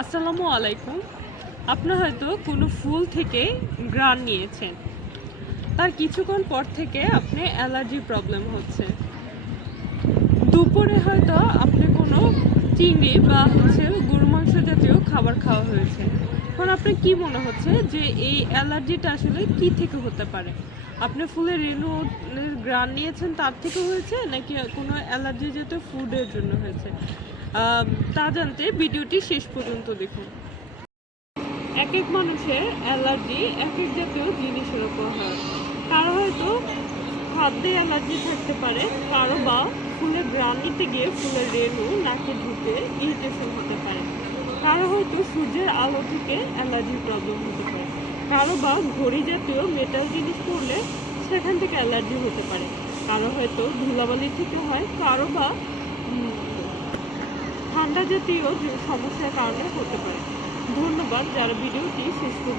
আসসালামু আলাইকুম। আপনি হয়তো কোনো ফুল থেকে ঘ্রাণ নিয়েছেন, তার কিছুক্ষণ পর থেকে আপনি অ্যালার্জি প্রবলেম হচ্ছে। দুপুরে হয়তো আপনি কোনো চিংড়ি বা গরু মাংস জাতীয় খাবার খাওয়া হয়েছে। এখন আপনার কি মনে হচ্ছে যে এই অ্যালার্জিটা আসলে কি থেকে হতে পারে? আপনি ফুলের রেণুর ঘ্রাণ নিয়েছেন তার থেকে হয়েছে, নাকি কোনো অ্যালার্জি জাতীয় ফুডের জন্য হয়েছে? তা জানতে ভিডিওটি শেষ পর্যন্ত দেখুন। এক এক মানুষের অ্যালার্জি এক এক জাতীয় জিনিসের উপর হয়। কারো হয়তো খাদ্যে অ্যালার্জি থাকতে পারে, কারো বা ফুলের ঘ্রাণ নিতে গিয়ে ফুলের রেণু নাকে ঢুকে ইরিটেশন হতে পারে, কারো হয়তো সূর্যের আলো থেকে অ্যালার্জির প্রবলেম হতে পারে, কারো বা ঘড়ি জাতীয় মেটাল জিনিস পড়লে সেখান থেকে অ্যালার্জি হতে পারে, কারো হয়তো ধুলাবালি থেকে হয়, কারো বা ঠান্ডা জাতীয় সমস্যার কারণে হতে পারে। ধন্যবাদ যারা ভিডিওটি শেষ পর্যন্ত